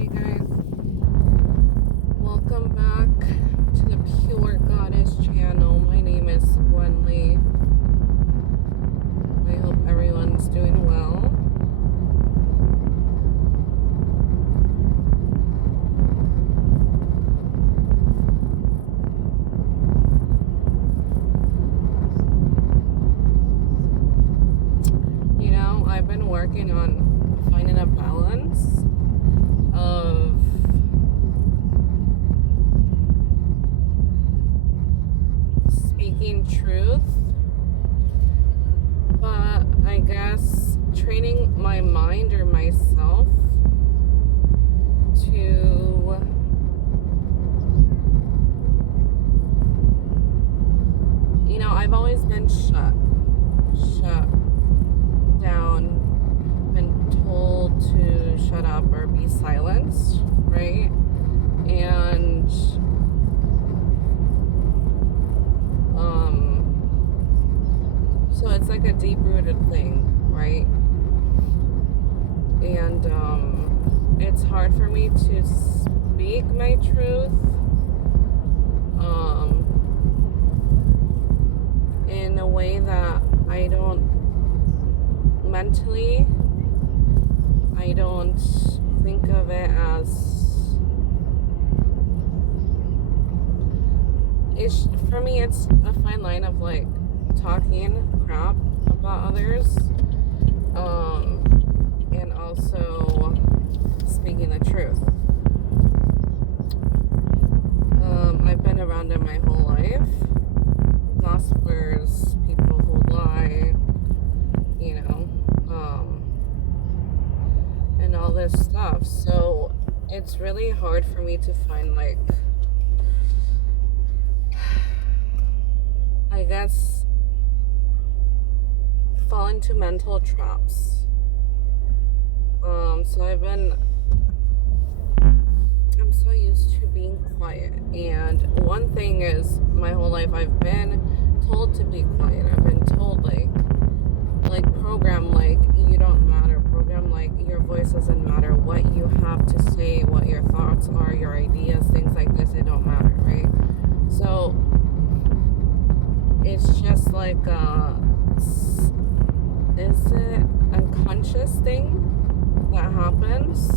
Hey guys, welcome back to the Pure Goddess channel. My name is Gwen Lee. I hope everyone's doing well. You know, I've been working on finding a balance of speaking truth, but I guess training my mind or myself to I've always been shut down, been told to shut up or be silenced, right? And so it's like a deep-rooted thing, right? And it's hard for me to speak my truth in a way that I don't mentally, I don't think of it as, for me it's a fine line of like talking crap about others, and also speaking the truth. I've been around it my whole life. Gossipers, people who lie, and all this stuff. So it's really hard for me to find, like, I guess, fall into mental traps. So I'm so used to being quiet. And one thing is, my whole life I've been told to be quiet. I've been told, like program, like, you don't matter. Program, like, your voice doesn't matter. What you have to say, what your thoughts are, your ideas, things like this, it don't matter, right? So it's just like is it unconscious thing that happens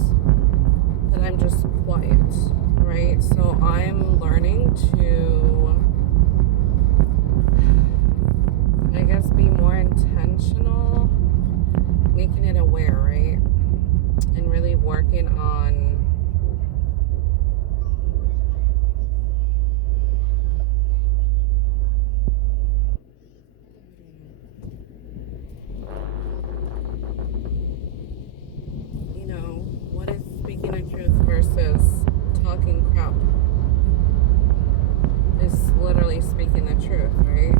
that I'm just quiet, right? So I'm learning to, I guess, be more intentional, making it aware, right? And really working on what is speaking the truth versus talking crap. Is literally speaking the truth, right?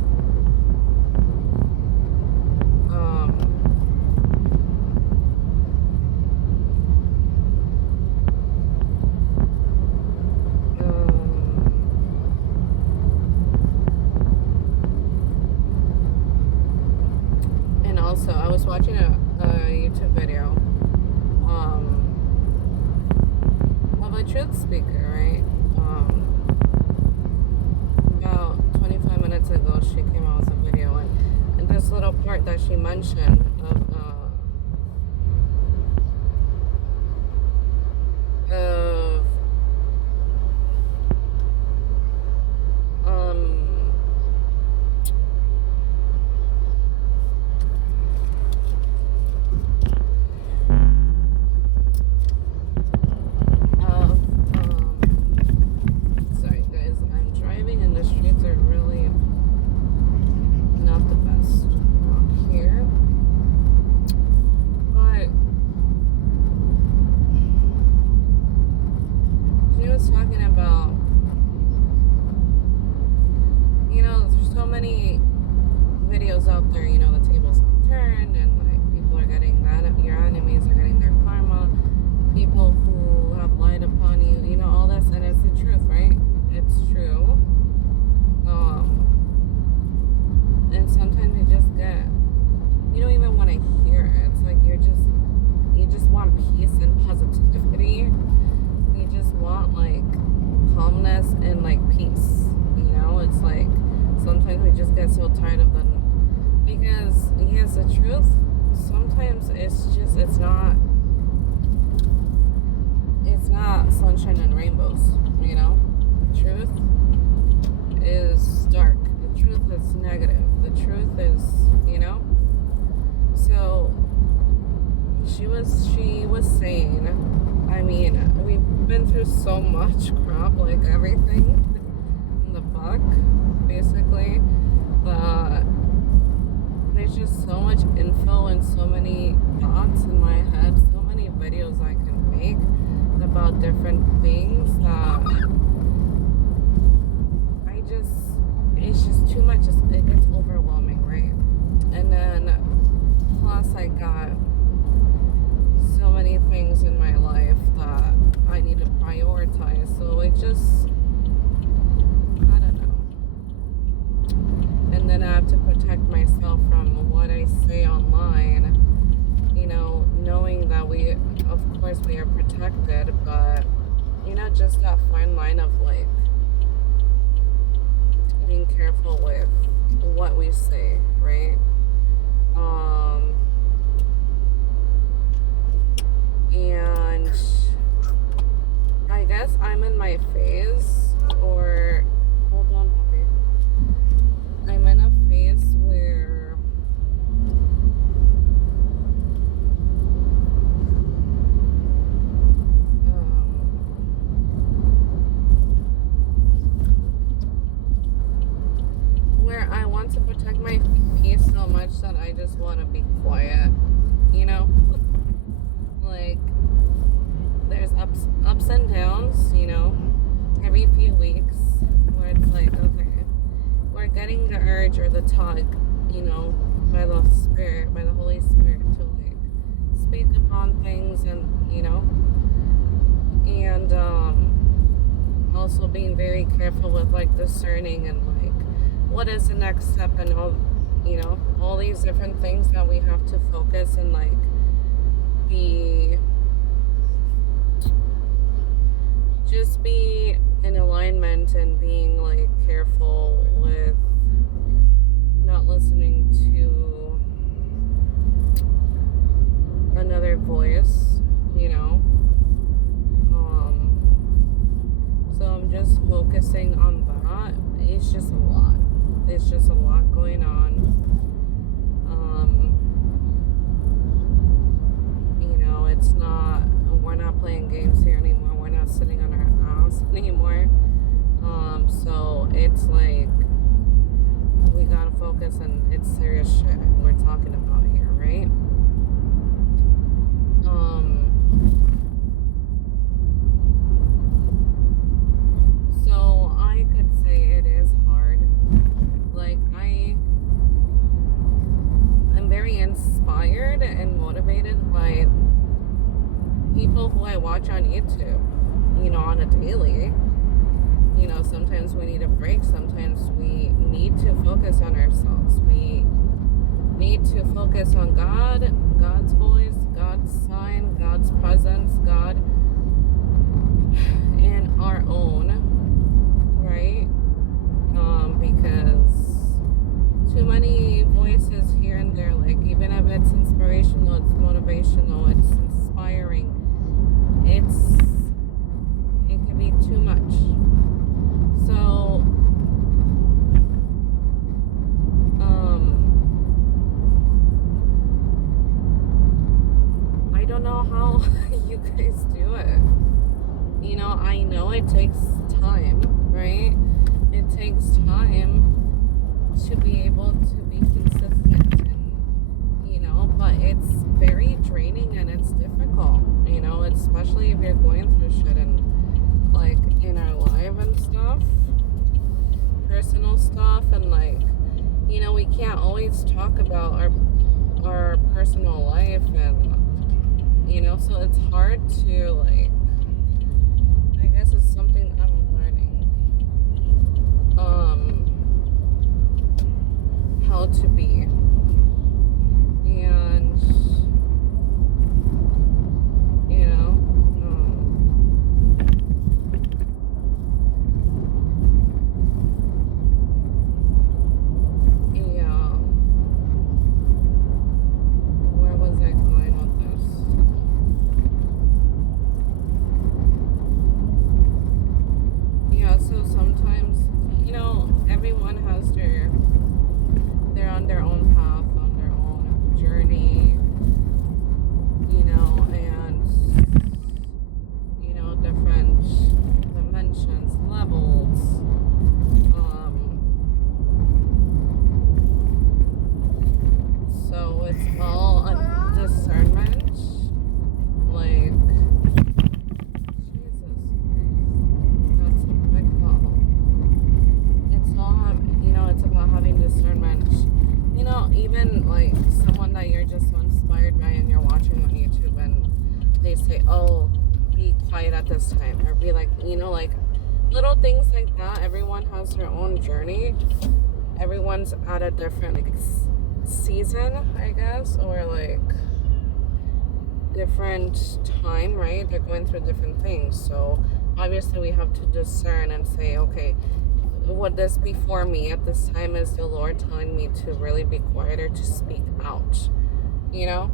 And also, I was watching a YouTube video of a truth speaker, right? About 25 minutes ago, she came out with a video, and this little part that she mentioned of sorry guys, I'm driving and the streets are really not the best out here, but she was talking about, there's so many videos out there, the tables have turned, and like people are getting that, your enemies are getting their karma, people who have lied upon you, all this, and it's the truth, right? It's true. And sometimes you just get, you don't even want to hear it. It's like you just want peace and positivity, is the truth sometimes it's not sunshine and rainbows, you know? The truth is dark. The truth is negative. The truth is, you know? So she was saying, I mean, we've been through so much crap, like everything in the book, basically, that there's just so much info and so many thoughts in my head, so many videos I can make about different things that it's just too much. It gets overwhelming, right? And then plus I got so many things in my life that I need to prioritize. So I don't know. And then I have to protect myself from what I say online, you know, knowing that of course we are protected, but, you know, just that fine line of like being careful with what we say, right? And I guess I'm in my phase, or hold on, puppy. I'm in a phase where I want to protect my peace so much that I just want to be quiet, you know? Like, there's ups and downs, you know, every few weeks, where it's like, okay, we're getting the urge or the tug, you know, by the Spirit, by the Holy Spirit, to like speak upon things, and you know, and also being very careful with like discerning and like what is the next step, and all, you know, all these different things that we have to focus and like be in alignment and being like careful with not listening to another voice, you know. So I'm just focusing on that. It's just a lot. It's just a lot going on. You know, we're not playing games here anymore. We're not sitting on our ass anymore. So it's like we gotta focus, and it's serious shit we're talking about here, right? So I could say it is hard. Like I'm very inspired and motivated by people who I watch on YouTube, you know, on a daily. You know, sometimes we need a break. Sometimes we need to focus on ourselves. We need to focus on God, God's voice, God's sign, God's presence, God in our own, right? Because too many voices here and there, like even if it's inspirational, it's motivational, it's inspiring, it can be too much. So I don't know how you guys do it. You know, I know it takes time, right? It takes time to be able to be consistent, and you know, but it's very draining and it's difficult, you know, especially if you're going through shit and like in our life and stuff, personal stuff, and like, you know, we can't always talk about our personal life, and you know, so it's hard to like, I guess it's something I'm learning, how to be, and you know, yeah, quiet at this time, or be like, like little things like that. Everyone has their own journey. Everyone's at a different like season, I guess, or like different time, right? They're going through different things. So obviously we have to discern and say, okay, would this be for me at this time? Is the Lord telling me to really be quiet or to speak out? You know?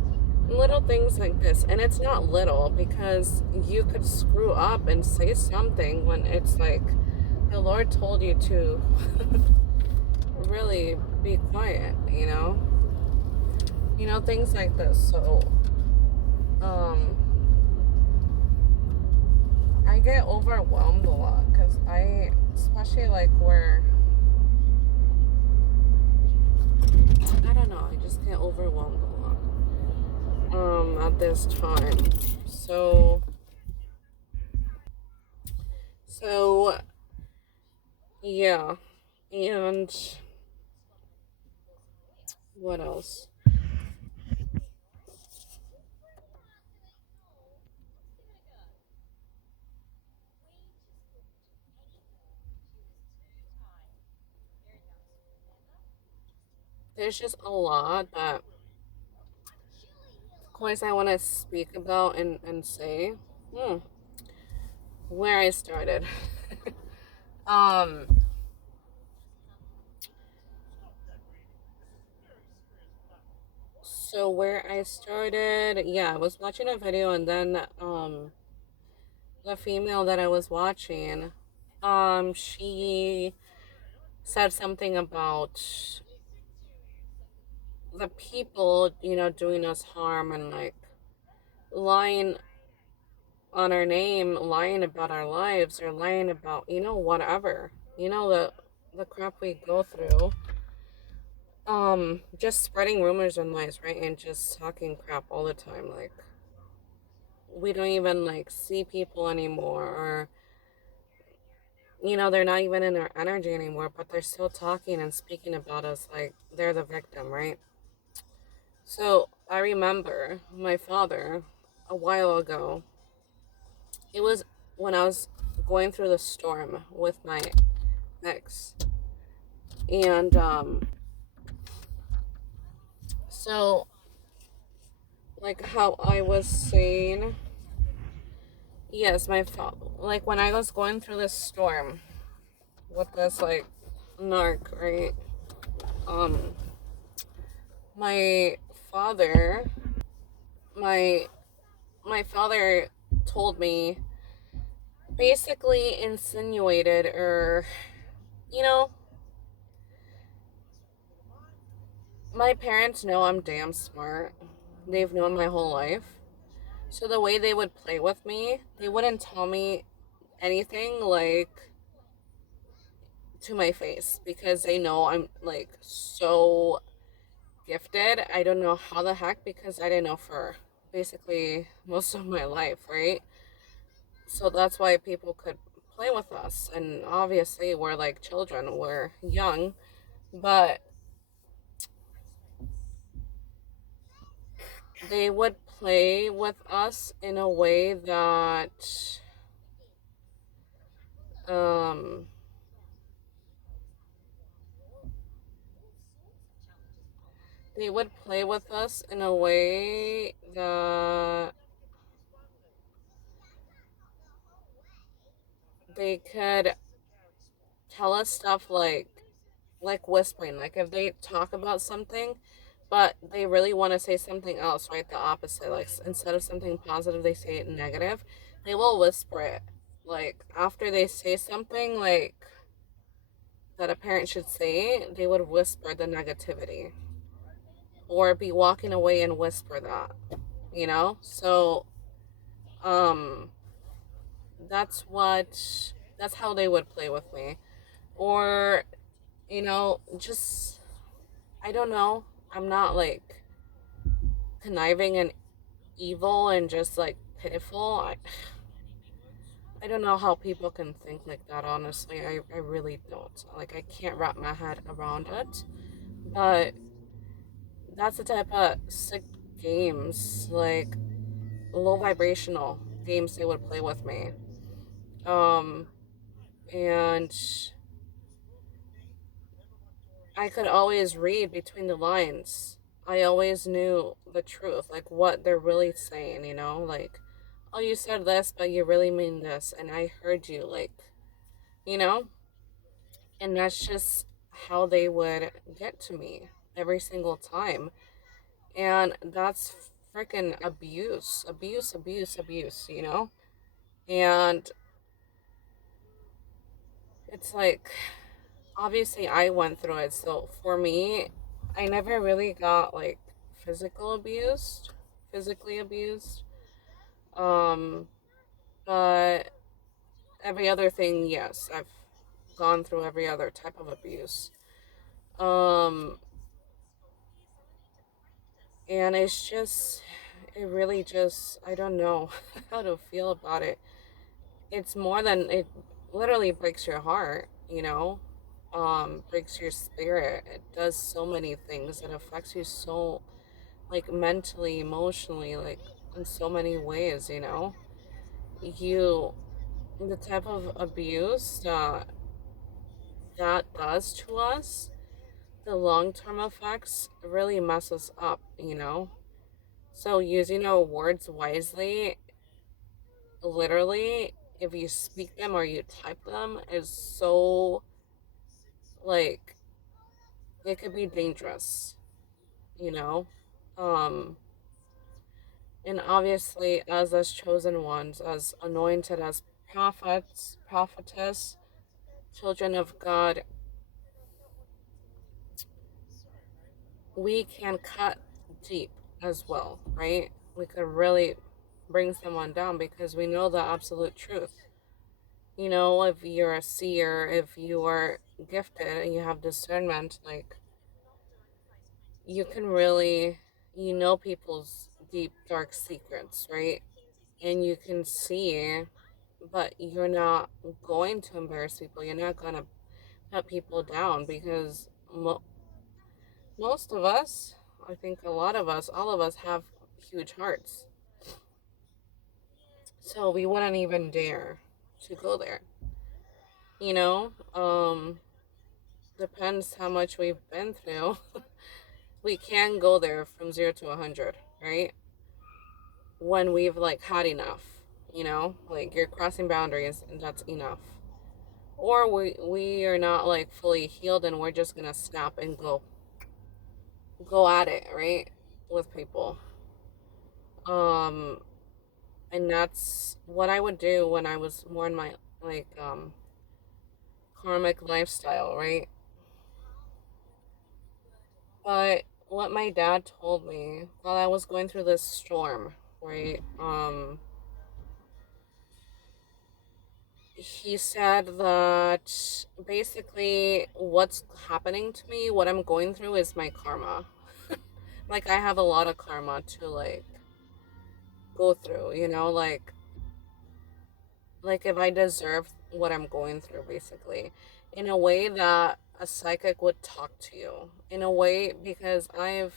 Little things like this. And it's not little, because you could screw up and say something when it's like the Lord told you to really be quiet, things like this. So I get overwhelmed a lot, because especially like where, I don't know, I just get overwhelmed a lot at this time. So yeah. And what else? There's just a lot that, of course, I want to speak about and say hmm, where I started. um so where I started, yeah, I was watching a video, and then the female that I was watching, she said something about the people, doing us harm, and like lying on our name, lying about our lives, or lying about, whatever. The crap we go through. Just spreading rumors and lies, right? And just talking crap all the time. Like, we don't even like see people anymore, or they're not even in our energy anymore, but they're still talking and speaking about us like they're the victim, right? So I remember my father a while ago. It was when I was going through the storm with my ex. And so like how I was saying, yes, my father, like when I was going through this storm with this like narc, right? Um my father, my my father told me, basically insinuated, or you know my parents know I'm damn smart. They've known my whole life. So the way they would play with me, they wouldn't tell me anything like to my face, because they know I'm like so gifted. I don't know how the heck, because I didn't know for basically most of my life, right? So that's why people could play with us. And obviously, we're like children, we're young, but they would play with us in a way that um they would play with us in a way that they could tell us stuff like whispering, like if they talk about something but they really want to say something else, right? The opposite, like instead of something positive they say it negative. They will whisper it, like after they say something like that a parent should say, they would whisper the negativity, or be walking away and whisper that, so um that's what that's how they would play with me. Or just, I don't know, I'm not like conniving and evil and just like pitiful. I don't know how people can think like that, honestly. I really don't. Like, I can't wrap my head around it. But that's the type of sick games, like low vibrational games they would play with me. Um, and I could always read between the lines. I always knew the truth, like what they're really saying, like, oh, you said this, but you really mean this, and I heard you, like, you know? And that's just how they would get to me every single time. And that's freaking abuse, abuse, abuse, abuse. And it's like, obviously, I went through it. So for me, I never really got like physical abused, physically abused. Um, but every other thing, yes, I've gone through every other type of abuse. Um, and it really just, I don't know how to feel about it. It's more than it literally breaks your heart. Breaks your spirit. It does so many things. It affects you so, like, mentally, emotionally, like, in so many ways. You, the type of abuse that does to us, the long-term effects really mess us up. So using our words wisely, literally, if you speak them or you type them, is so, like, it could be dangerous, you know? Um, and obviously, as chosen ones, as anointed as prophets, prophetess, children of God, we can cut deep as well, right? We could really bring someone down because we know the absolute truth. If you're a seer, if you are gifted and you have discernment, like, you can really, people's deep, dark secrets, right? And you can see, but you're not going to embarrass people. You're not going to put people down because most of us, I think a lot of us, all of us have huge hearts. So we wouldn't even dare to go there. You know, depends how much we've been through. We can go there from 0 to 100, right? When we've like had enough, like you're crossing boundaries and that's enough. Or we are not like fully healed and we're just gonna snap and go at it, right? With people. Um and that's what I would do when I was more in my like karmic lifestyle, right? But what my dad told me while I was going through this storm, right? He said that basically what's happening to me, what I'm going through is my karma. Like I have a lot of karma to like go through, like if I deserve what I'm going through basically in a way that a psychic would talk to you in a way because I've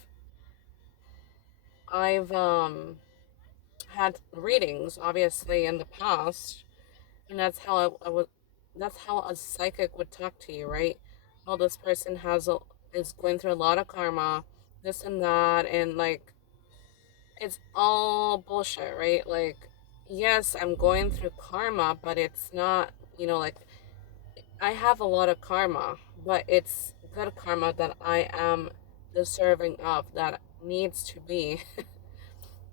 had readings obviously in the past and that's how I was that's how a psychic would talk to you, right? Oh, this person is going through a lot of karma, this and that, and like it's all bullshit, right? Like, yes, I'm going through karma, but it's not, like I have a lot of karma, but it's good karma that I am deserving of, that needs to be,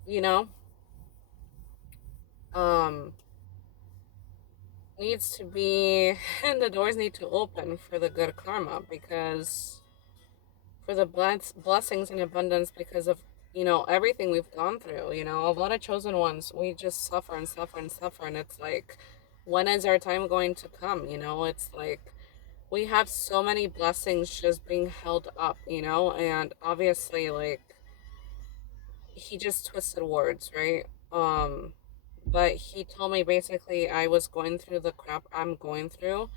you know, um, needs to be, and the doors need to open for the good karma because for the blessings and abundance because of everything we've gone through. A lot of chosen ones, we just suffer and suffer and suffer, and it's like, when is our time going to come? It's like we have so many blessings just being held up, and obviously, like, he just twisted words, right? But he told me basically I was going through the crap I'm going through,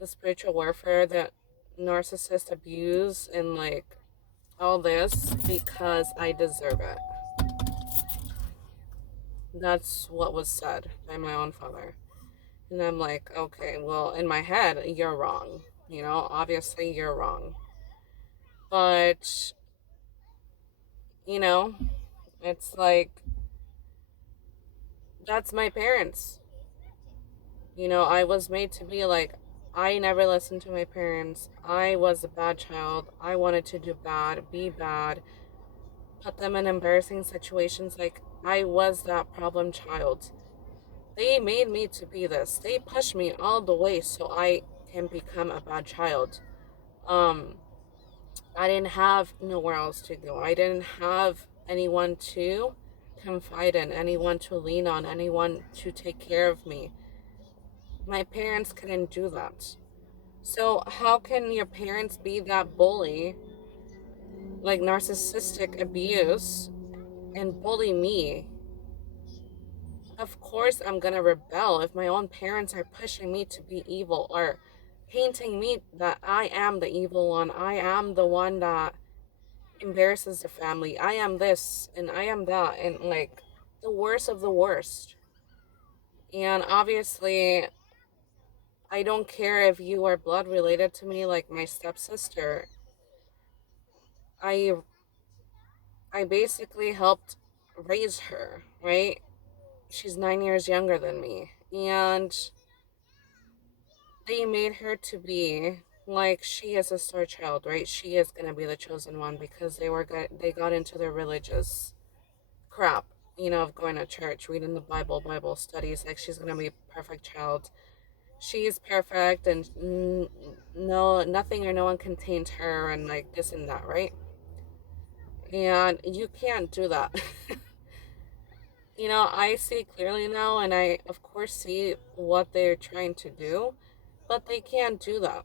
the spiritual warfare that narcissists abuse, and like all this because I deserve it. That's what was said by my own father. And I'm like, okay, well, in my head, you're wrong. Obviously you're wrong. But, you know, it's like, that's my parents. I was made to be like, I never listened to my parents. I was a bad child. I wanted to do bad, be bad, put them in embarrassing situations. Like, I was that problem child. They made me to be this. They pushed me all the way so I can become a bad child. Um, I didn't have nowhere else to go. I didn't have anyone to confide in, anyone to lean on, anyone to take care of me. My parents couldn't do that. So, how can your parents be that bully, like narcissistic abuse, and bully me? Of course, I'm gonna rebel if my own parents are pushing me to be evil or painting me that I am the evil one. I am the one that embarrasses the family. I am this and I am that, and like the worst of the worst. And obviously, I don't care if you are blood related to me, like my stepsister. I I basically helped raise her, right? She's 9 years younger than me, and they made her to be like she is a star child, right? She is gonna be the chosen one because they got into their religious crap, of going to church, reading the Bible studies. Like she's gonna be a perfect child. She's perfect, and no, nothing or no one can taint her, and like this and that, right? And you can't do that. I see clearly now, and I, of course, see what they're trying to do, but they can't do that.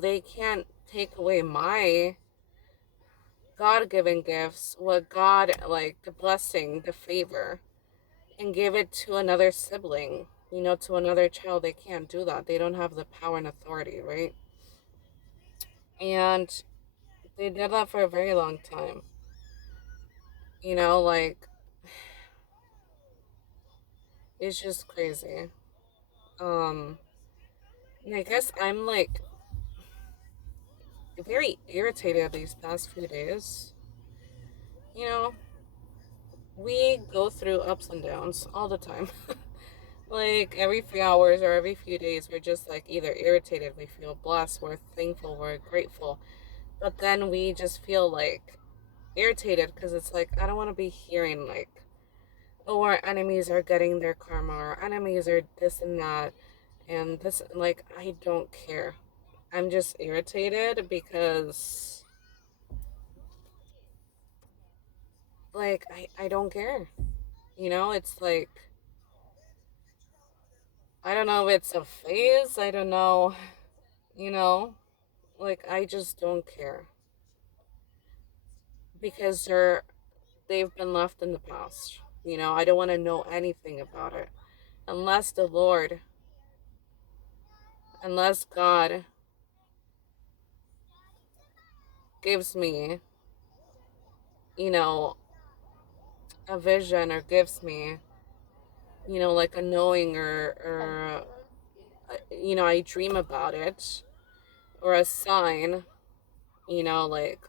They can't take away my God given gifts, what God, like the blessing, the favor, and give it to another sibling, to another child. They can't do that. They don't have the power and authority, right? And they did that for a very long time. Like, it's just crazy. Um, and I guess I'm like very irritated these past few days. You know, we go through ups and downs all the time. Like every few hours or every few days, we're just like either irritated, we feel blessed, we're thankful, we're grateful. But then we just feel like irritated because it's like, I don't want to be hearing like, oh, our enemies are getting their karma, our enemies are this and that, and this. Like, I don't care. I'm just irritated because, like, I don't care. It's like, I don't know if it's a phase. I don't know. You know, like, I just don't care because they've been left in the past. I don't want to know anything about it unless the Lord, unless God gives me, you know, a vision or gives me, like a knowing or I dream about it or a sign, like,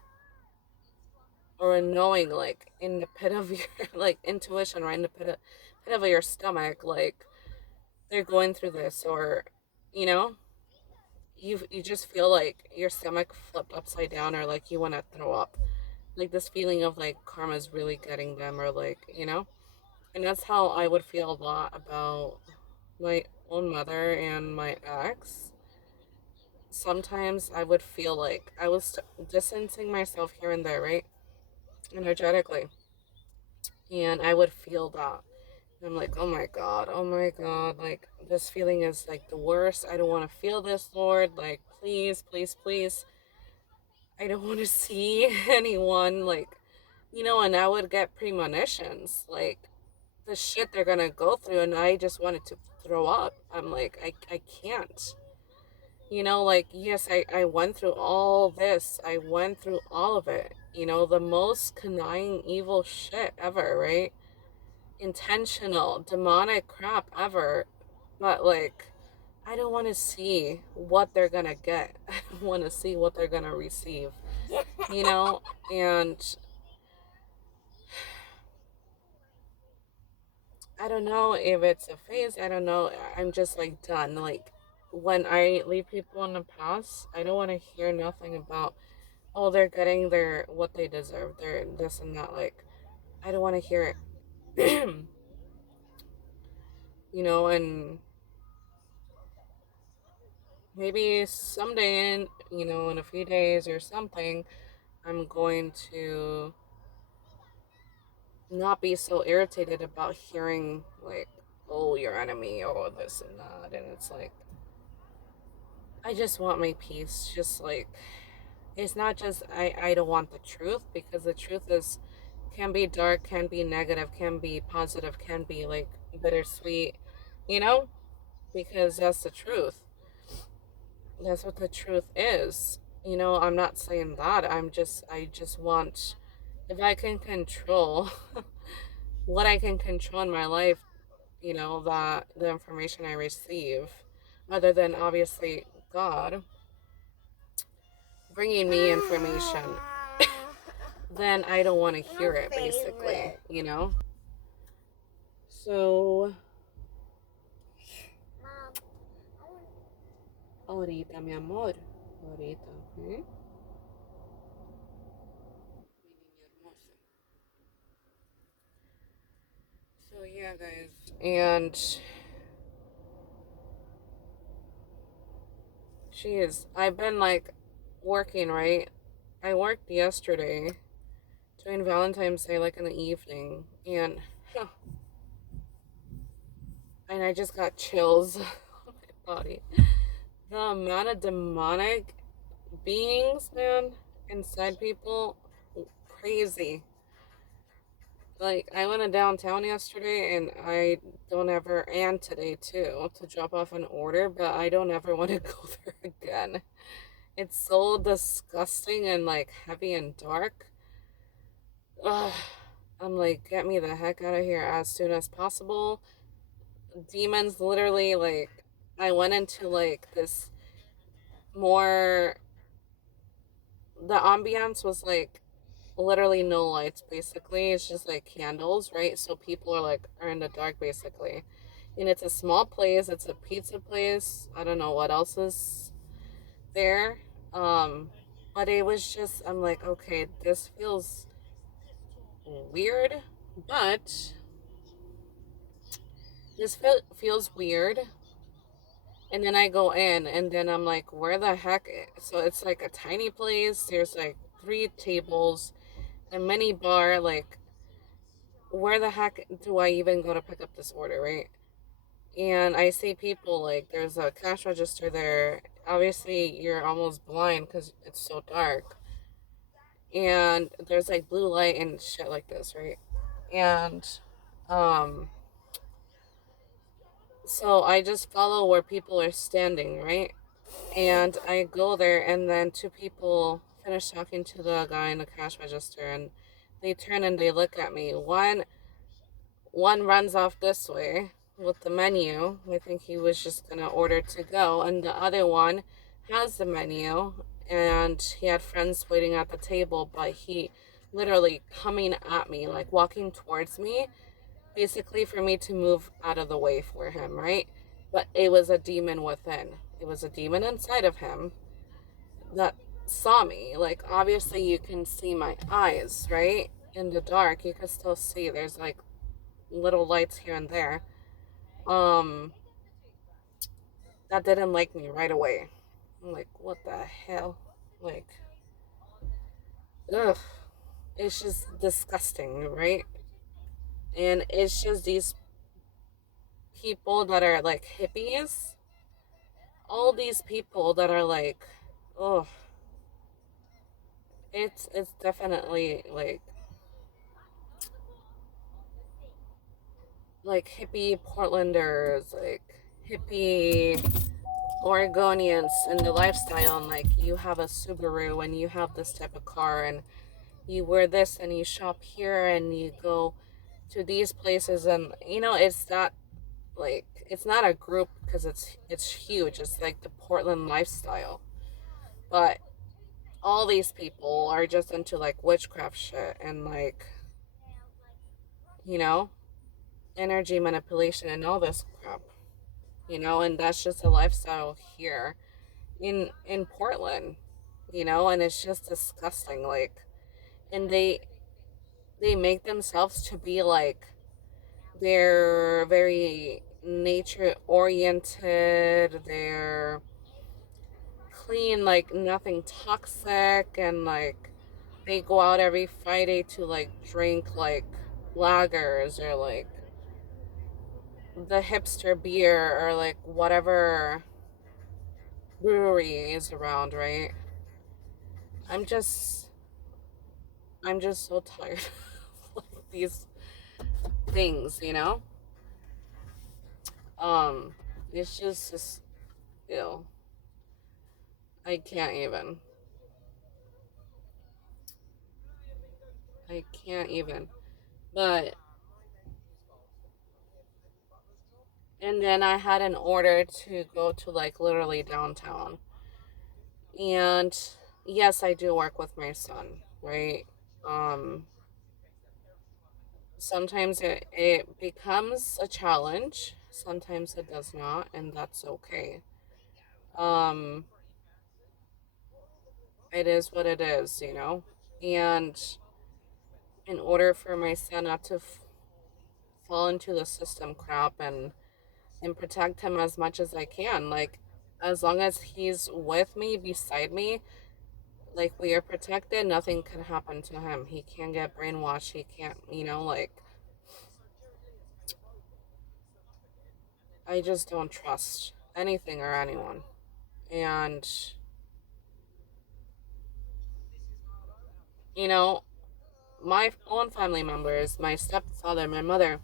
or a knowing, like in the pit of your, like intuition, right in the pit of your stomach, like they're going through this, or, you know, you just feel like your stomach flipped upside down, or like you want to throw up, like this feeling of like karma's really getting them, or like, and that's how I would feel a lot about my own mother and my ex. Sometimes I would feel like I was distancing myself here and there, right? Energetically. And I would feel that. And I'm like, oh my God. Like, this feeling is like the worst. I don't want to feel this, Lord. Like, please, please, please. I don't want to see anyone. Like, and I would get premonitions. Like, the shit they're gonna go through, and I just wanted to throw up. I'm like, I can't. Like, yes, I went through all this. I went through all of it. The most conniving, evil shit ever, right? intentional demonic crap ever, but like I don't want to see what they're gonna get. I don't want to see what they're gonna receive, you know. And I don't know if it's a phase. I don't know. I'm just like done. Like when I leave people in the past, I don't want to hear nothing about, oh, they're getting their what they deserve. They're this and that. Like I don't want to hear it. You know, and maybe someday, in a few days or something, I'm going to not be so irritated about hearing like, oh, your enemy or this and that. And it's like, I just want my peace. Just like, it's not just, I don't want the truth, because the truth is, can be dark, can be negative, can be positive, can be like bittersweet, you know, because that's the truth. That's what the truth is. I'm not saying that. I just want, if I can control what I can control in my life, that the information I receive, other than obviously God bringing me information, then I don't want to hear it, basically, So, ahorita, mi amor, ahorita, ¿eh? Mi niña hermosa. So, yeah, guys, and jeez, I've been like working, right? I worked yesterday during Valentine's Day, like in the evening, and I just got chills on my body. The amount of demonic beings, man, inside people, crazy. Like, I went to downtown yesterday, and I don't ever, and today too, to drop off an order, but I don't ever want to go there again. It's so disgusting and like heavy and dark. Ugh. I'm like, get me the heck out of here as soon as possible. Demons literally, like, I went into like this more, the ambiance was like literally no lights, basically. It's just like candles, right? So people are in the dark, basically. And it's a small place, it's a pizza place. I don't know what else is there. Um, but it was just, I'm like, okay, this feels weird, but feels weird. And then I go in, and then I'm like, where the heck? So it's like a tiny place. There's like 3 tables, a mini bar. Like, where the heck do I even go to pick up this order, right? And I see people, like, there's a cash register there. Obviously, you're almost blind because it's so dark. And there's like blue light and shit like this, right? And, um, so I just follow where people are standing, right? And I go there, and then 2 people finish talking to the guy in the cash register, and they turn and they look at me. One runs off this way with the menu. I think he was just gonna order to go, and the other one has the menu, and he had friends waiting at the table, but he literally coming at me, like walking towards me, basically for me to move out of the way for him, right? But it was a demon within. It was a demon inside of him that saw me. Like, obviously, you can see my eyes, right? In the dark, you can still see there's like little lights here and there. Um, that didn't like me right away. I'm like, what the hell? Like, ugh. It's just disgusting, right? And it's just these people that are like hippies. All these people that are like, oh, it's definitely like hippie Portlanders, like hippie Oregonians in the lifestyle, and like you have a Subaru and you have this type of car, and you wear this and you shop here and you go to these places, and it's not like it's not a group because it's huge. It's like the Portland lifestyle, but all these people are just into like witchcraft shit and like you know energy manipulation and all this crap. And that's just a lifestyle here in Portland. And it's just disgusting. Like, and they make themselves to be like they're very nature oriented. They're clean, like nothing toxic, and like they go out every Friday to like drink like lagers or like the hipster beer or like whatever brewery is around, right? I'm just I'm just so tired of like these things. Um it's just ew. I can't even. I can't even. But and then I had an order to go to like literally downtown. And yes, I do work with my son, right? Um Sometimes it becomes a challenge, sometimes it does not, and that's okay. Um it is what it is. And in order for my son not to fall into the system crap and protect him as much as I can, like as long as he's with me, beside me, like we are protected, nothing can happen to him. He can't get brainwashed. He can't, like I just don't trust anything or anyone. And you know, my own family members, my stepfather, my mother,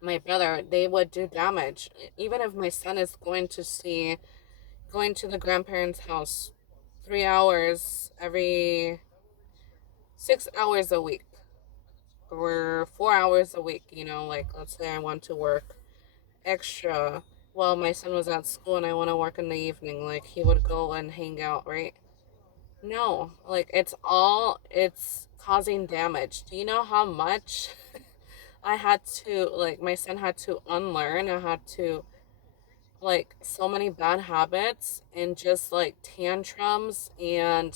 my brother, they would do damage. Even if my son is going to the grandparents' house 3 hours every 6 hours a week or 4 hours a week, like let's say I want to work extra while my son was at school and I want to work in the evening, like he would go and hang out, right? No, like it's causing damage. Do you know how much I had to, like, my son had to unlearn? I had to, like, so many bad habits and just like tantrums and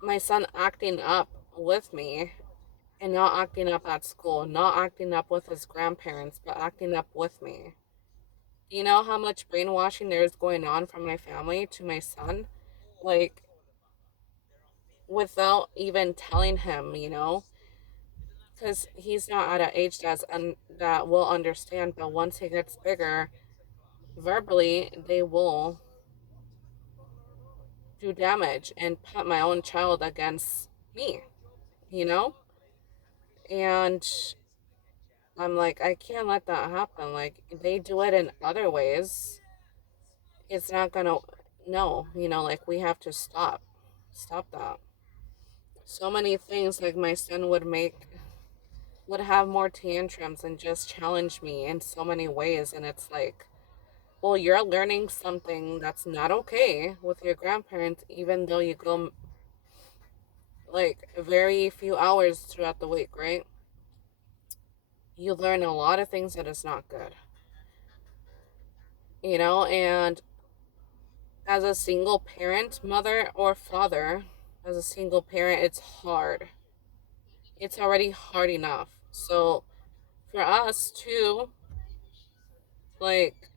my son acting up with me and not acting up at school, not acting up with his grandparents, but acting up with me. Do you know how much brainwashing there is going on from my family to my son? Like, without even telling him, because he's not at an age that will understand. But once he gets bigger, verbally, they will do damage and put my own child against me, you know? And I'm like, I can't let that happen. Like, they do it in other ways. It's not gonna, no, like, we have to stop that. So many things, like, my son would have more tantrums and just challenge me in so many ways. And it's like, well, you're learning something that's not okay with your grandparents, even though you go like very few hours throughout the week, right? You learn a lot of things that is not good. And as a single parent, mother or father, as a single parent, it's hard. It's already hard enough. So for us too, like,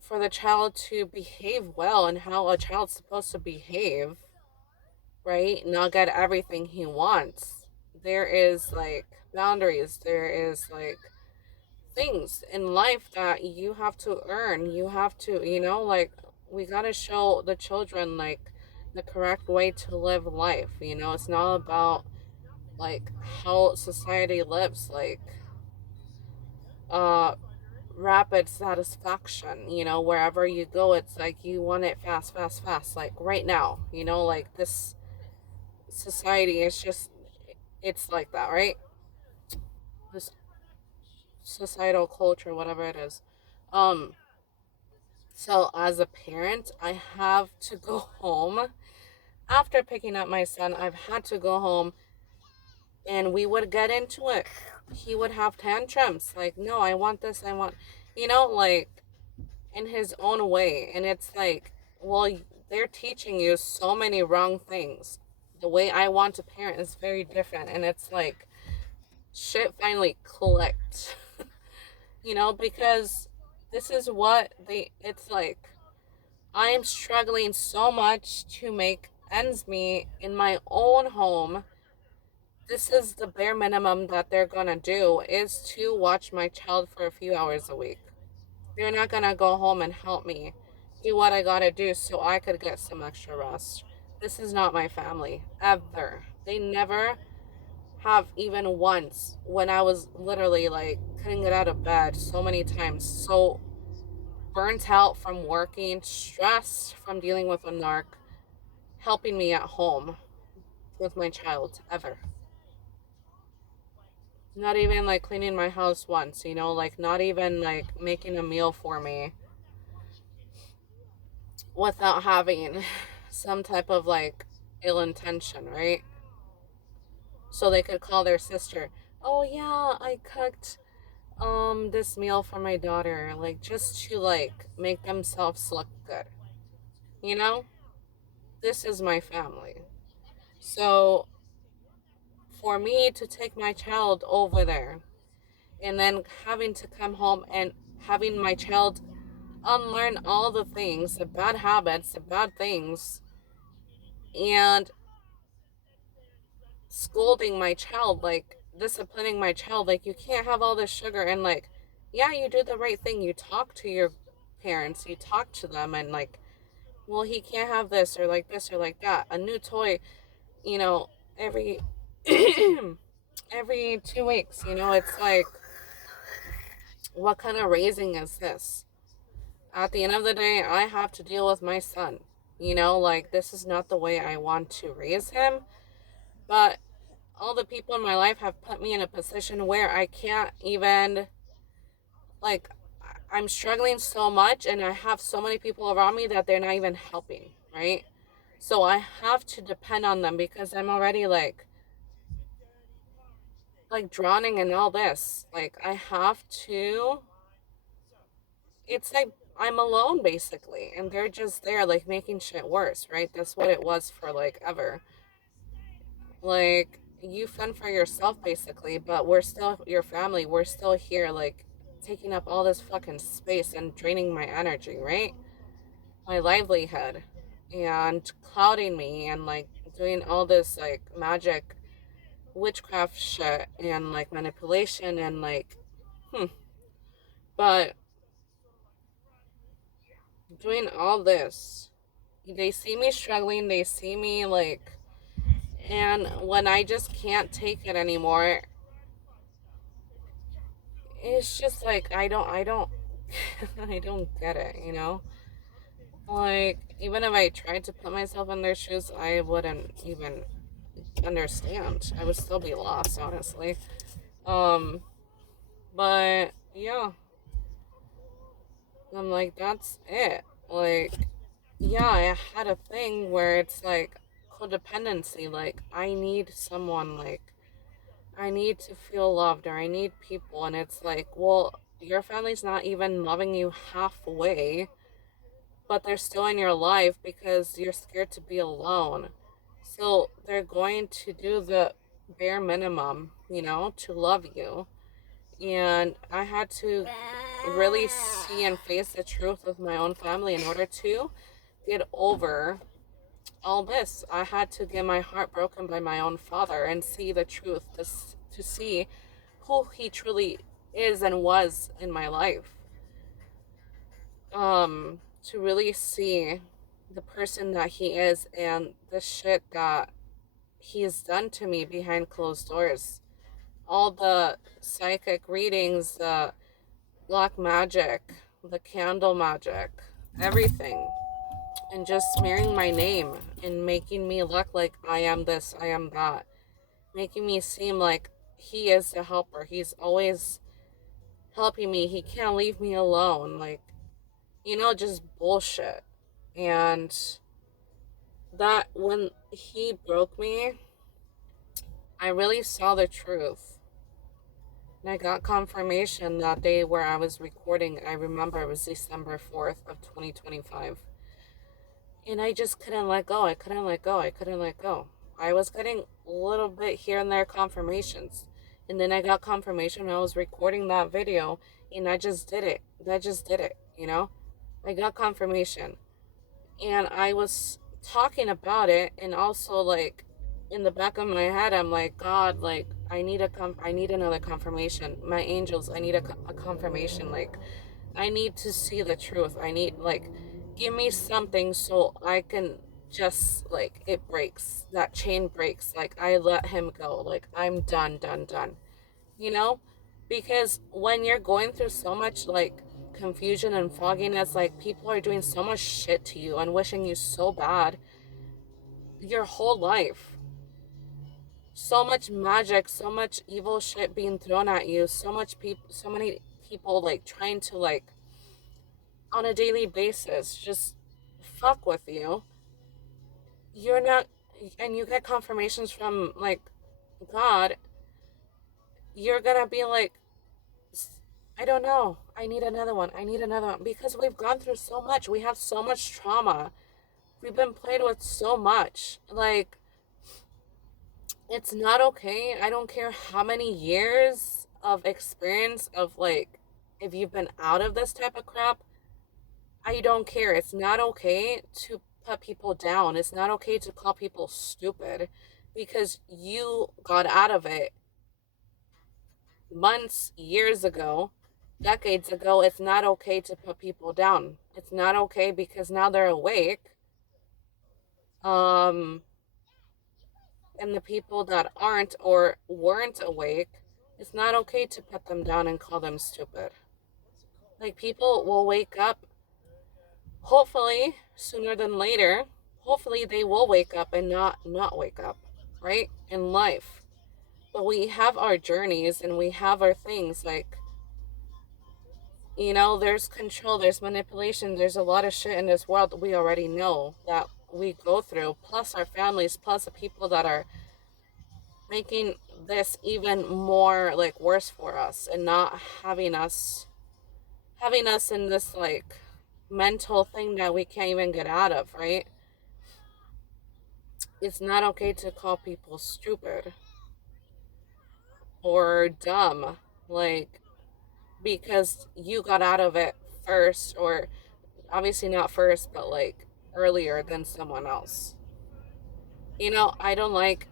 for the child to behave well and how a child's supposed to behave, right? Not get everything he wants. There is like boundaries. There is like things in life that you have to earn. You have to, like, we got to show the children like the correct way to live life. It's not about like how society lives, like uh rapid satisfaction. Wherever you go, it's like you want it fast, fast, fast, like right now. Like society is just, it's like that, right? This societal culture, whatever it is. Um, so as a parent, I have to go home. After picking up my son, I've had to go home and we would get into it. He would have tantrums like, no, I want this, I want, like in his own way. And it's like, well, they're teaching you so many wrong things. The way I want to parent is very different. And it's like, shit finally clicked, because this is what it's like. I am struggling so much to make ends meet in my own home. This is the bare minimum that they're gonna do, is to watch my child for a few hours a week. They're not gonna go home and help me do what I gotta do so I could get some extra rest. This is not my family, ever. They never have, even once, when I was literally like couldn't get out of bed so many times, so burnt out from working, stressed from dealing with a narc, helping me at home with my child, ever. Not even like cleaning my house once, like not even like making a meal for me without having some type of like ill intention, right? So they could call their sister, oh yeah, I cooked this meal for my daughter, like just to like make themselves look good. You know? This is my family. So for me to take my child over there and then having to come home and having my child unlearn all the things, the bad habits, the bad things, and scolding my child, like disciplining my child, like, you can't have all this sugar. And like, yeah, you do the right thing. You talk to your parents, you talk to them, and like, well, he can't have this or like this or like that. A new toy, you know, every every 2 weeks, it's like, what kind of raising is this? At the end of the day, I have to deal with my son. Like, this is not the way I want to raise him. But all the people in my life have put me in a position where I can't even, like, I'm struggling so much and I have so many people around me that they're not even helping, right? So I have to depend on them because I'm already like drowning in all this. Like, I have to, it's like I'm alone basically, and they're just there like making shit worse, right? That's what it was for like ever. Like, you fend for yourself basically, but we're still your family. We're still here, like taking up all this fucking space and draining my energy, right? My livelihood, and clouding me, and like doing all this like magic witchcraft shit and like manipulation and like, but doing all this, they see me struggling, they see me like, and when I just can't take it anymore, it's just like, I don't I don't get it. Like, even if I tried to put myself in their shoes, I wouldn't even understand. I would still be lost, honestly. um but yeah, I'm like, that's it. Like, yeah, I had a thing where it's like codependency. Like, I need someone, like, I need to feel loved, or I need people. And it's like, well, your family's not even loving you halfway, but they're still in your life because you're scared to be alone. So they're going to do the bare minimum, to love you. And I had to really see and face the truth with my own family in order to get over all this. I had to get my heart broken by my own father and see the truth, to see who he truly is and was in my life. To really see the person that he is and the shit that he has done to me behind closed doors. All the psychic readings, black magic, the candle magic, everything. and just smearing my name and making me look like I am this, I am that, making me seem like he is the helper. He's always helping me. He can't leave me alone. Like, just bullshit. And that when he broke me, I really saw the truth. And I got confirmation that day where I was recording. I remember it was December 4th of 2025. And I just couldn't let go. I couldn't let go. I couldn't let go. I was getting a little bit here and there confirmations. And then I got confirmation when I was recording that video, and I just did it. I just did it. I got confirmation. And I was talking about it, and also, like, in the back of my head, I'm like, God, like, I need another confirmation. My angels, I need a confirmation. Like, I need to see the truth. I need, like, give me something so I can just, like, it breaks. That chain breaks. Like, I let him go. Like, I'm done, done, done. You know? Because when you're going through so much, like, confusion and fogginess, like, people are doing so much shit to you and wishing you so bad your whole life. So much magic, so much evil shit being thrown at you, so many people, like, trying to, like, on a daily basis just fuck with you. You're not, and you get confirmations from, like, God. You're gonna be like, I don't know, I need another one, I need another one, because we've gone through so much. We have so much trauma. We've been played with so much. Like, it's not okay. I don't care how many years of experience of, like, if you've been out of this type of crap, I don't care. It's not okay to put people down. It's not okay to call people stupid because you got out of it months, years ago, decades ago. It's not okay to put people down. It's not okay because now they're awake. Um, and the people that aren't or weren't awake, it's not okay to put them down and call them stupid. Like, people will wake up, hopefully sooner than later. Hopefully they will wake up and not wake up, right, in life. But we have our journeys and we have our things, like, there's control, there's manipulation, there's a lot of shit in this world that we already know that we go through, plus our families, plus the people that are making this even more, like, worse for us, and not having us in this, like, mental thing that we can't even get out of, right? It's not okay to call people stupid or dumb, like, because you got out of it first, or obviously not first, but, like, earlier than someone else. I don't like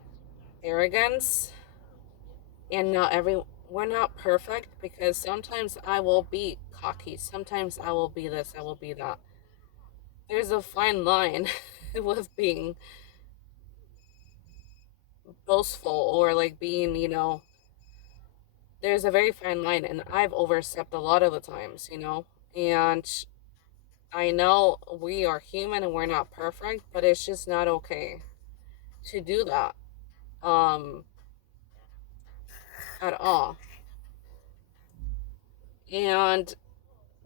arrogance, and we're not perfect, because sometimes I will be cocky, sometimes I will be this, I will be that. There's a fine line with being boastful, or, like, being, there's a very fine line, and I've overstepped a lot of the times, and I know we are human and we're not perfect, but it's just not okay to do that, um, at all. And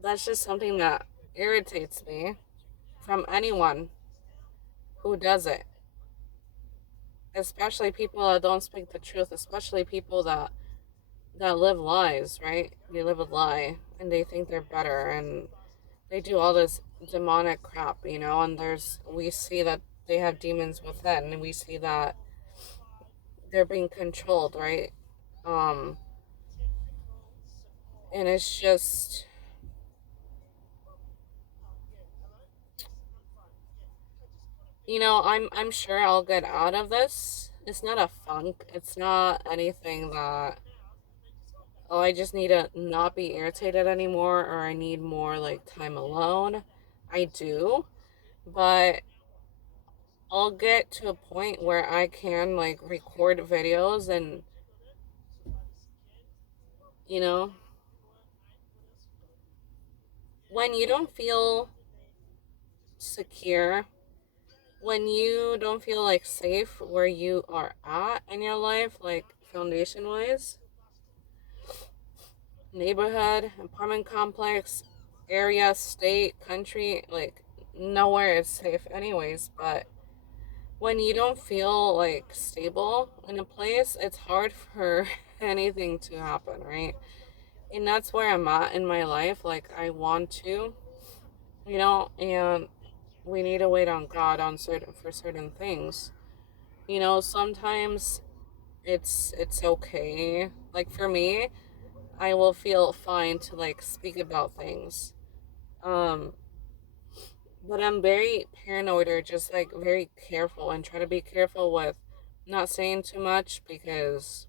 that's just something that irritates me from anyone who does it, especially people that don't speak the truth, especially people that live lies, right? They live a lie and they think they're better, and they do all this demonic crap, and we see that they have demons within, and we see that they're being controlled, right? Um, and it's just, I'm sure I'll get out of this. It's not a funk. It's not anything that, oh, I just need to not be irritated anymore, or I need more, like, time alone. I do, but I'll get to a point where I can, like, record videos, and, you know, when you don't feel secure, when you don't feel like safe where you are at in your life, like foundation wise, neighborhood, apartment complex, area, state, country, like nowhere is safe anyways. But when you don't feel like stable in a place, it's hard for anything to happen, right? And that's where I'm at in my life. Like I want to, and we need to wait on God on certain things. Sometimes it's okay. Like for me, I will feel fine to like speak about things. Um, but I'm very paranoid or just like very careful and try to be careful with not saying too much because,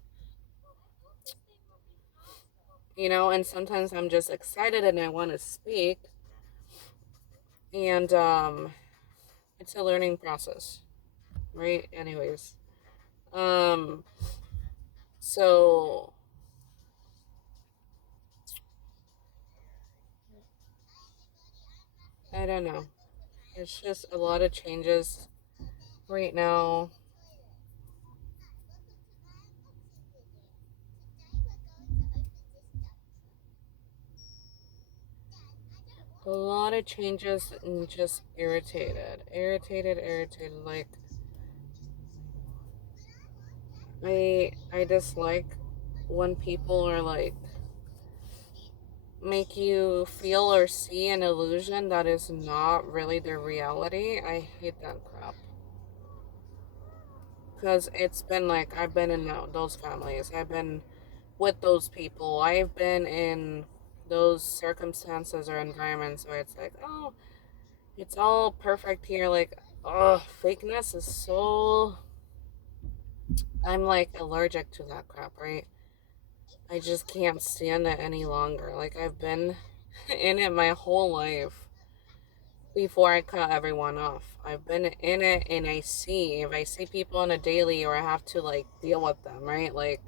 and sometimes I'm just excited and I want to speak and it's a learning process, right? Anyways, um so I don't know. It's just a lot of changes right now. A lot of changes and just irritated. Like I dislike when people are like make you feel or see an illusion that is not really the reality. I hate that crap. Because it's been like I've been in those families. I've been with those people. I've been in those circumstances or environments where it's like, oh, it's all perfect here. Like, oh, fakeness is so. I'm like allergic to that crap, right? I just can't stand it any longer. Like, I've been in it my whole life before I cut everyone off. I've been in it and if I see people on a daily or I have to like deal with them, right? Like,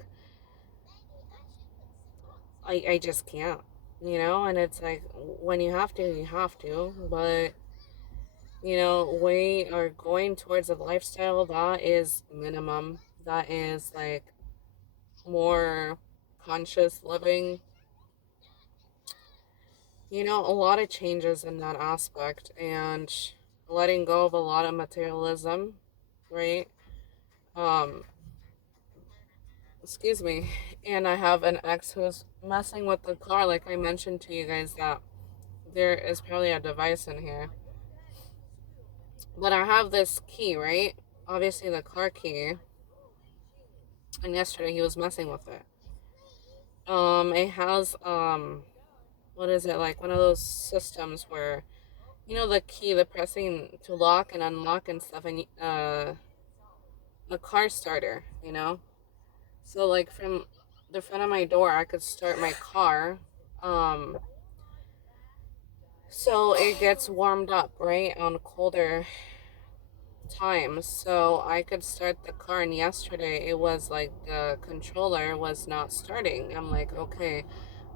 I just can't, and it's like when you have to, you have to. But, we are going towards a lifestyle that is minimum, that is like more conscious living, a lot of changes in that aspect and letting go of a lot of materialism, right? Um, excuse me. And I have an ex who's messing with the car, like I mentioned to you guys that there is probably a device in here. But I have this key, right? Obviously the car key. And yesterday he was messing with it. It has what is it, like one of those systems where the key, the pressing to lock and unlock and stuff, and a car starter, So like from the front of my door, I could start my car. Um, so it gets warmed up, right, on colder times. So I could start the car, and yesterday it was like the controller was not starting. I'm like, okay,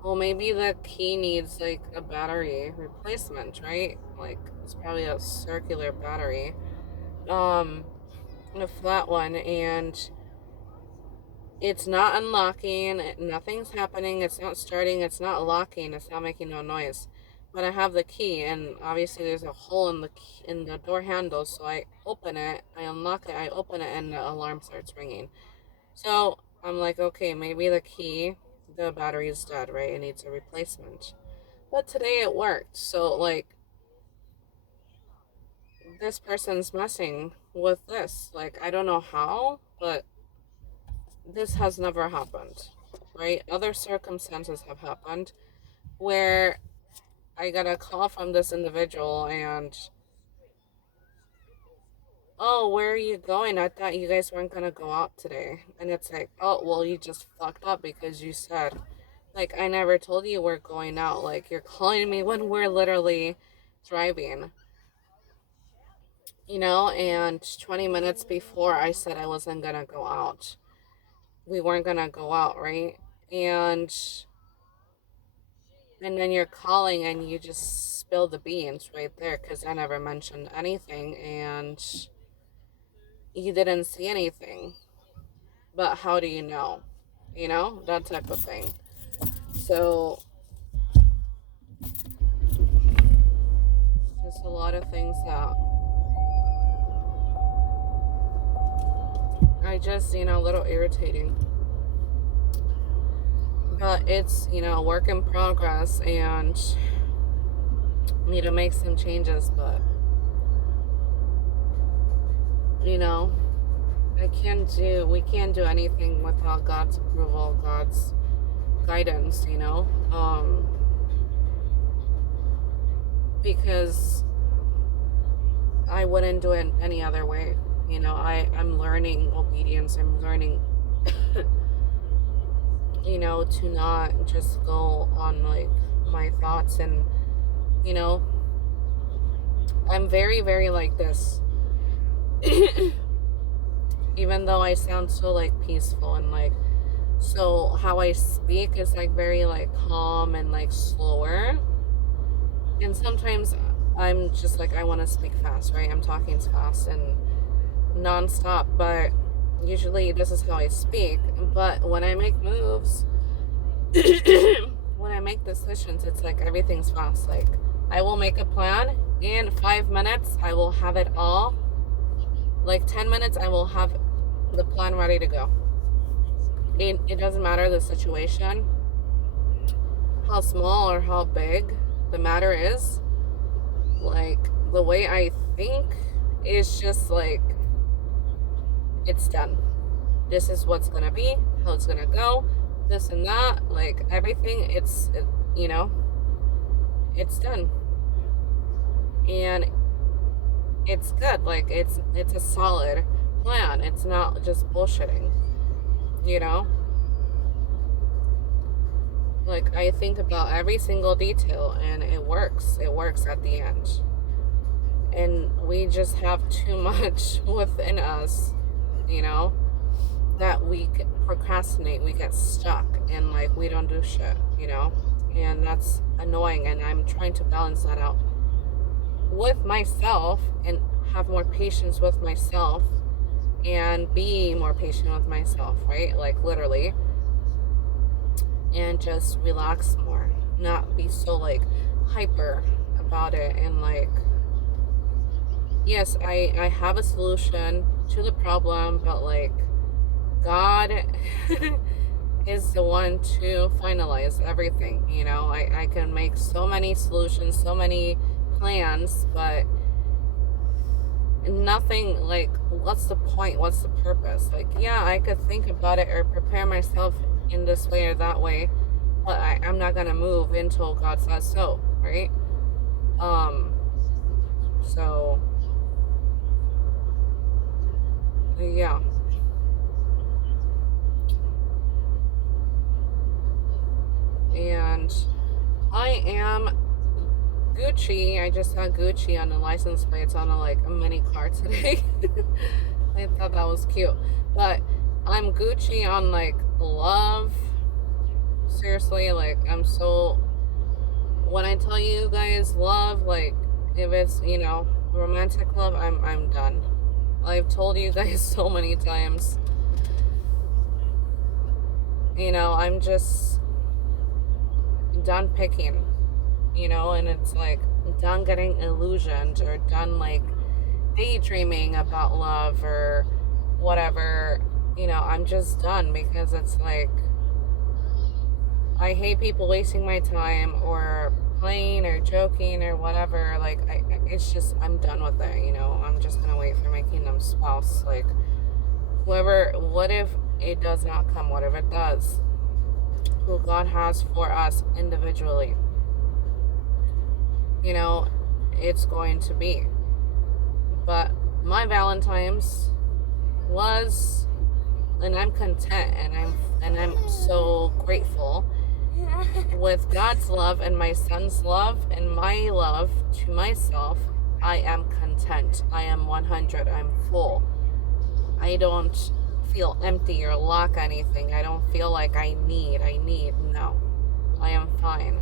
well maybe the key needs like a battery replacement, right? Like it's probably a circular battery, um, a flat one, and it's not unlocking, nothing's happening, it's not starting, it's not locking, it's not making no noise. But I have the key, and obviously there's a hole in the in the door handle, so I open it, I unlock it, I open it, and the alarm starts ringing. So I'm like, okay, maybe the key, the battery is dead, right? It needs a replacement. But today it worked, so like this person's messing with this. Like I don't know how, but this has never happened, right? Other circumstances have happened where I got a call from this individual and, oh, where are you going? I thought you guys weren't gonna go out today. And it's like, oh, well, you just fucked up because you said, like, I never told you we're going out. Like, you're calling me when we're literally driving, and 20 minutes before I said I wasn't gonna go out. We weren't gonna go out, right? And And then you're calling and you just spill the beans right there because I never mentioned anything and you didn't see anything. But how do you know? You know, that type of thing. So, just a lot of things that are just, a little irritating. But it's, a work in progress and need to make some changes. But, you know, we can't do anything without God's approval, God's guidance, because I wouldn't do it any other way. I'm learning obedience. I'm learning, to not just go on like my thoughts and, I'm very, very like this. Even though I sound so like peaceful and like, so how I speak is like very like calm and like slower. And sometimes I'm just like, I want to speak fast, right? I'm talking fast and nonstop, but usually this is how I speak. But when I make moves, when I make decisions, it's like everything's fast. Like I will make a plan in 5 minutes, I will have it all. Like 10 minutes, I will have the plan ready to go. It doesn't matter the situation, how small or how big. The matter is, like, the way I think is just like, it's done. This is what's gonna be, how it's gonna go, this and that, like everything. It's done, and it's good. Like it's a solid plan. It's not just bullshitting, you know. Like I think about every single detail, and it works. It works at the end. And we just have too much within us, that we procrastinate, we get stuck, and like we don't do shit, and that's annoying. And I'm trying to balance that out with myself and have more patience with myself and be more patient with myself, right? Like literally, and just relax more, not be so like hyper about it. And like, yes, I have a solution to the problem, but like God is the one to finalize everything. I can make so many solutions, so many plans, but nothing. Like, what's the point? What's the purpose? Like, yeah, I could think about it or prepare myself in this way or that way, but I'm not gonna move until God says so, right? So yeah. And I am Gucci. I just saw Gucci on the license plates on a mini car today. I thought that was cute. But I'm Gucci on like love. Seriously, like I'm so, when I tell you guys love, like if it's, romantic love, I'm done. I've told you guys so many times. I'm just done picking, and it's like done getting illusioned or done like daydreaming about love or whatever. I'm just done, because it's like I hate people wasting my time or playing or joking or whatever. Like it's just, I'm done with it. I'm just gonna wait for my kingdom spouse. Like whoever, what if it does not come? What if it does? Who God has for us individually, it's going to be. But my Valentine's was, and I'm content, and I'm so grateful with God's love and my son's love and my love to myself. I am content. I am 100. I'm full. I don't feel empty or lack anything. I don't feel like I need. No, I am fine.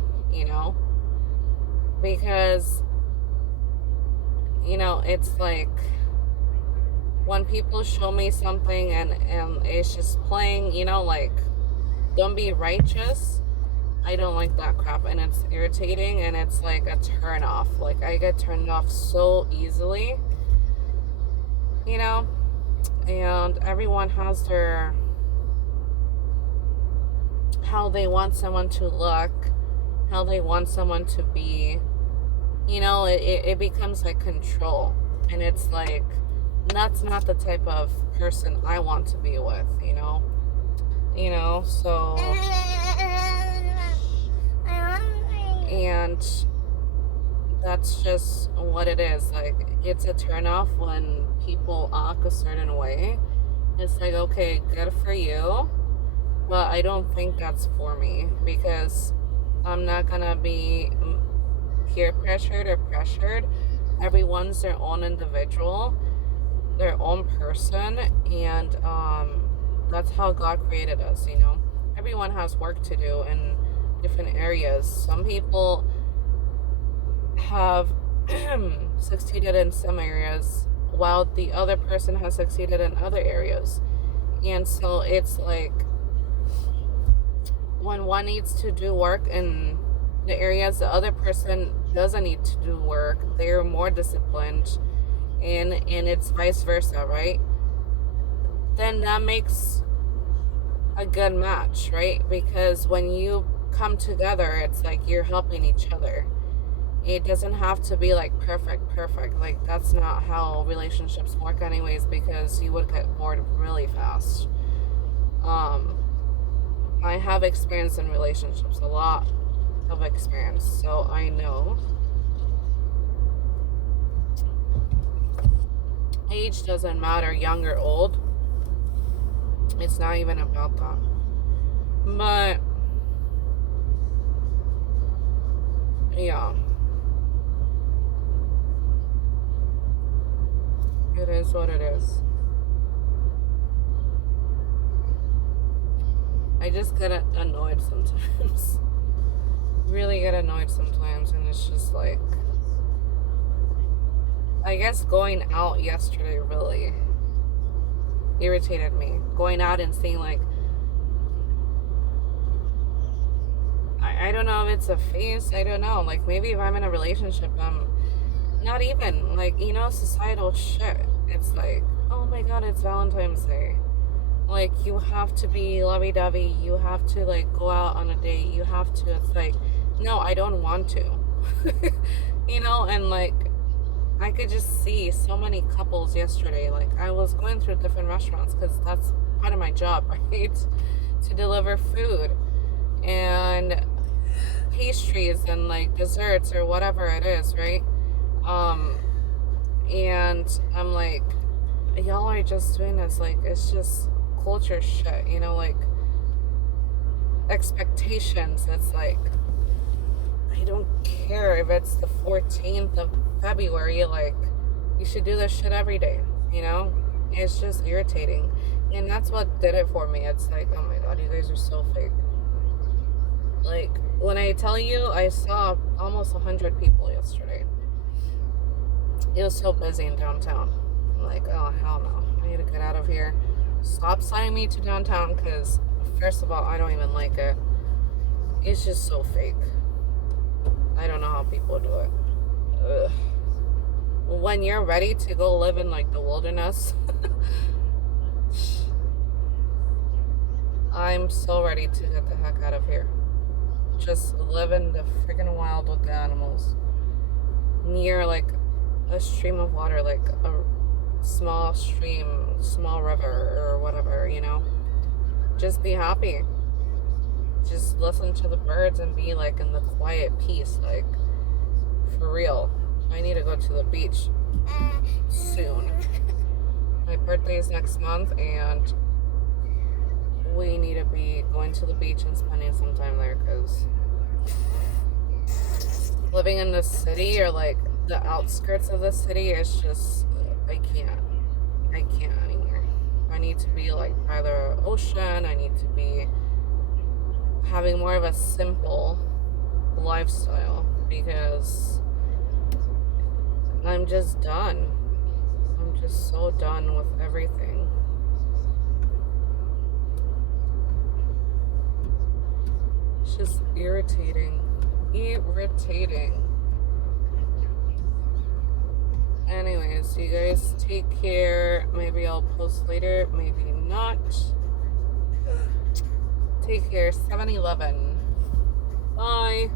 Because, it's like when people show me something and it's just playing, like, don't be righteous. I don't like that crap, and it's irritating, and it's like a turn off. Like, I get turned off so easily, you know? And everyone has their, how they want someone to look, how they want someone to be. It becomes like control. And it's like, that's not the type of person I want to be with, so. And that's just what it is. Like, it's a turnoff when people act a certain way. It's like, okay, good for you, but I don't think that's for me, because I'm not gonna be peer pressured or pressured. Everyone's their own individual, their own person, and that's how God created us. Everyone has work to do in different areas. Some people have succeeded in some areas while the other person has succeeded in other areas. And so it's like, when one needs to do work in the areas the other person doesn't need to do work, they're more disciplined, and it's vice versa, right? Then that makes a good match, right? Because when you come together, it's like you're helping each other. It doesn't have to be like perfect. Like, that's not how relationships work anyways, because you would get bored really fast. I have experience in relationships, a lot of experience, so I know age doesn't matter, young or old. It's not even about that. But yeah, it is what it is. I just get annoyed sometimes. Really get annoyed sometimes, and it's just like, I guess going out yesterday really irritated me. Going out and seeing, like, I don't know if it's a phase, I don't know. Like, maybe if I'm in a relationship, I'm not even, like, societal shit. It's like, oh my god, it's Valentine's Day. Like, you have to be lovey-dovey. You have to, like, go out on a date. You have to. It's like, no, I don't want to. And, like, I could just see so many couples yesterday. Like, I was going through different restaurants, because that's part of my job, right? To deliver food and pastries and, like, desserts or whatever it is, right? And I'm like, y'all are just doing this. Like, it's just culture shit, like, expectations. It's like, I don't care if it's the 14th of February, like, you should do this shit every day, it's just irritating. And that's what did it for me. It's like, oh my god, you guys are so fake. Like, when I tell you, I saw almost 100 people yesterday. It was so busy in downtown. I'm like, oh hell no, I need to get out of here. Stop signing me to downtown, because first of all, I don't even like it. It's just so fake. I don't know how people do it. Ugh. When you're ready to go live in, like, the wilderness, I'm so ready to get the heck out of here. Just live in the freaking wild with the animals, near, like, a stream of water, like a small stream, small river, or whatever, just be happy. Just listen to the birds and be, like, in the quiet peace. Like, for real, I need to go to the beach soon. My birthday is next month, and we need to be going to the beach and spending some time there, because living in the city, or, like, the outskirts of the city, is just, I can't anymore. I need to be, like, by the ocean. I need to be having more of a simple lifestyle. because I'm just done. I'm just so done with everything. It's just irritating. Irritating. Anyways, you guys take care. Maybe I'll post later, maybe not. Take care. 7-Eleven. Bye.